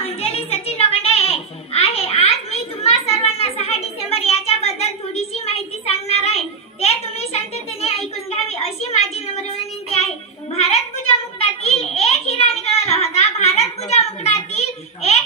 अंजली सचिन लोखंडे आहे। आज मी तुम्हा सर्वांना 6 डिसेंबर याच्याबद्दल थोडीशी माहिती सांगणार आहे। ते तुम्ही शांततेने ऐकून घ्यावी अशी माझी नम्र विनंती आहे। भारत पूजा मुकुटातील एक हिरा निघाला होता। भारत पूजा मुकुटातील एक